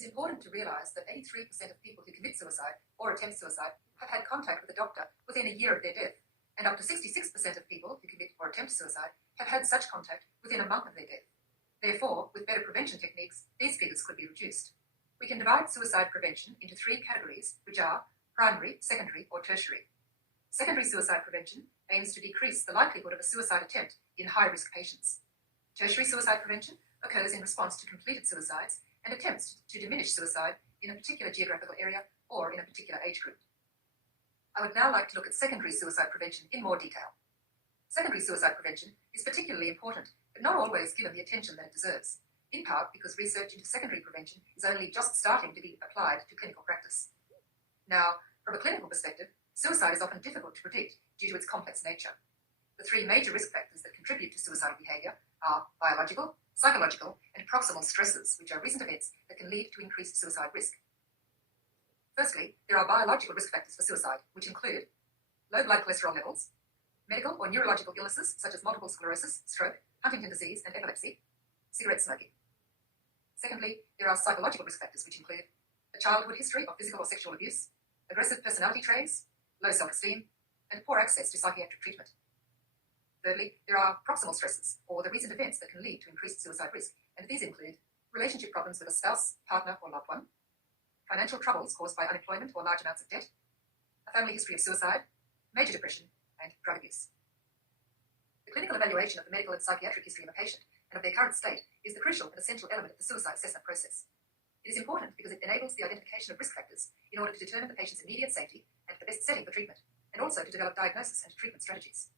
is important to realise that 83% of people who commit suicide or attempt suicide have had contact with a doctor within a year of their death, and up to 66% of people who commit or attempt suicide have had such contact within a month of their death. Therefore, with better prevention techniques, these figures could be reduced. We can divide suicide prevention into three categories, which are primary, secondary, or tertiary. Secondary suicide prevention aims to decrease the likelihood of a suicide attempt in high-risk patients. Tertiary suicide prevention occurs in response to completed suicides and attempts to diminish suicide in a particular geographical area or in a particular age group. I would now like to look at secondary suicide prevention in more detail. Secondary suicide prevention is particularly important, but not always given the attention that it deserves, in part because research into secondary prevention is only just starting to be applied to clinical practice. Now, from a clinical perspective, suicide is often difficult to predict due to its complex nature. The three major risk factors that contribute to suicidal behaviour are biological, psychological, and proximal stresses, which are recent events that can lead to increased suicide risk. Firstly, there are biological risk factors for suicide, which include low blood cholesterol levels, medical or neurological illnesses such as multiple sclerosis, stroke, Huntington disease, and epilepsy, cigarette smoking. Secondly, there are psychological risk factors, which include a childhood history of physical or sexual abuse, aggressive personality traits, low self-esteem, and poor access to psychiatric treatment. Thirdly, there are proximal stresses, or the recent events that can lead to increased suicide risk, and these include relationship problems with a spouse, partner, or loved one, financial troubles caused by unemployment or large amounts of debt, a family history of suicide, major depression, and drug abuse. The clinical evaluation of the medical and psychiatric history of a patient and of their current state is the crucial and essential element of the suicide assessment process. It is important because it enables the identification of risk factors in order to determine the patient's immediate safety and the best setting for treatment, and also to develop diagnosis and treatment strategies.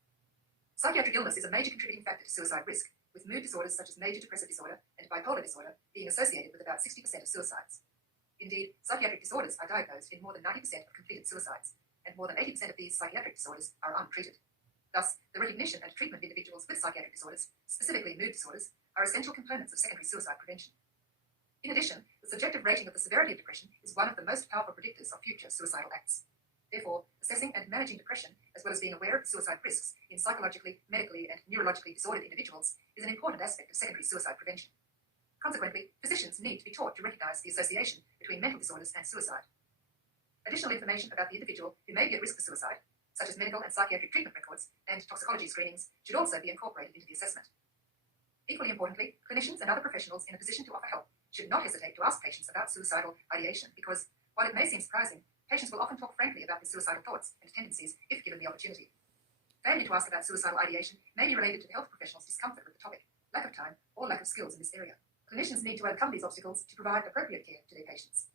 Psychiatric illness is a major contributing factor to suicide risk, with mood disorders such as major depressive disorder and bipolar disorder being associated with about 60% of suicides. Indeed, psychiatric disorders are diagnosed in more than 90% of completed suicides, and more than 80% of these psychiatric disorders are untreated. Thus, the recognition and treatment of individuals with psychiatric disorders, specifically mood disorders, are essential components of secondary suicide prevention. In addition, the subjective rating of the severity of depression is one of the most powerful predictors of future suicidal acts. Therefore, assessing and managing depression, as well as being aware of the suicide risks in psychologically, medically, and neurologically disordered individuals, is an important aspect of secondary suicide prevention. Consequently, physicians need to be taught to recognize the association between mental disorders and suicide. Additional information about the individual who may be at risk for suicide, such as medical and psychiatric treatment records and toxicology screenings, should also be incorporated into the assessment. Equally importantly, clinicians and other professionals in a position to offer help should not hesitate to ask patients about suicidal ideation because, while it may seem surprising, patients will often talk frankly about their suicidal thoughts and tendencies if given the opportunity. Failure to ask about suicidal ideation may be related to the health professional's discomfort with the topic, lack of time, or lack of skills in this area. Clinicians need to overcome these obstacles to provide appropriate care to their patients.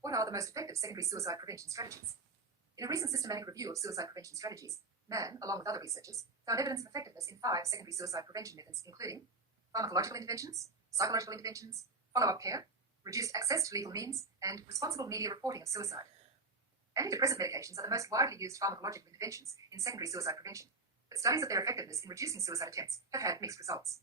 What are the most effective secondary suicide prevention strategies? In a recent systematic review of suicide prevention strategies, Mann, along with other researchers, found evidence of effectiveness in 5 secondary suicide prevention methods, including pharmacological interventions, psychological interventions, follow-up care, reduced access to legal means, and responsible media reporting of suicide. Antidepressant medications are the most widely used pharmacological interventions in secondary suicide prevention, but studies of their effectiveness in reducing suicide attempts have had mixed results.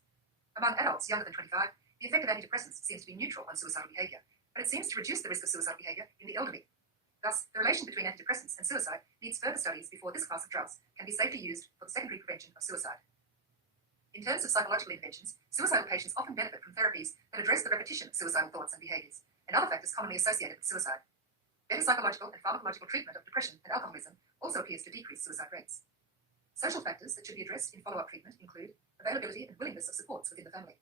Among adults younger than 25, the effect of antidepressants seems to be neutral on suicidal behaviour, but it seems to reduce the risk of suicidal behaviour in the elderly. Thus, the relation between antidepressants and suicide needs further studies before this class of drugs can be safely used for the secondary prevention of suicide. In terms of psychological interventions, suicidal patients often benefit from therapies that address the repetition of suicidal thoughts and behaviours, and other factors commonly associated with suicide. Better psychological and pharmacological treatment of depression and alcoholism also appears to decrease suicide rates. Social factors that should be addressed in follow-up treatment include availability and willingness of supports within the family.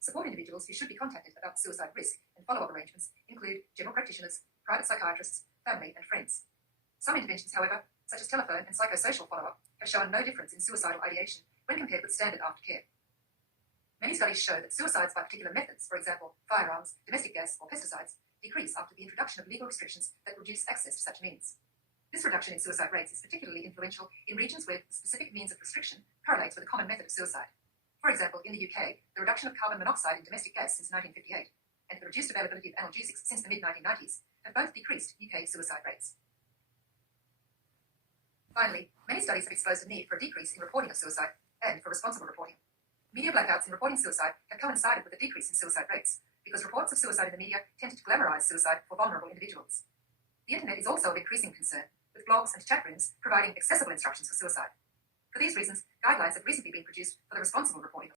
Support individuals who should be contacted about suicide risk and follow-up arrangements include general practitioners, private psychiatrists, family, and friends. Some interventions, however, such as telephone and psychosocial follow-up, have shown no difference in suicidal ideation when compared with standard aftercare. Many studies show that suicides by particular methods, for example, firearms, domestic gas, or pesticides, decrease after the introduction of legal restrictions that reduce access to such means. This reduction in suicide rates is particularly influential in regions where the specific means of restriction correlates with a common method of suicide. For example, in the UK, the reduction of carbon monoxide in domestic gas since 1958 and the reduced availability of analgesics since the mid-1990s have both decreased UK suicide rates. Finally, many studies have exposed a need for a decrease in reporting of suicide and for responsible reporting. Media blackouts in reporting suicide have coincided with a decrease in suicide rates because reports of suicide in the media tend to glamorize suicide for vulnerable individuals. The internet is also of increasing concern, with blogs and chat rooms providing accessible instructions for suicide. For these reasons, guidelines have recently been produced for the responsible reporting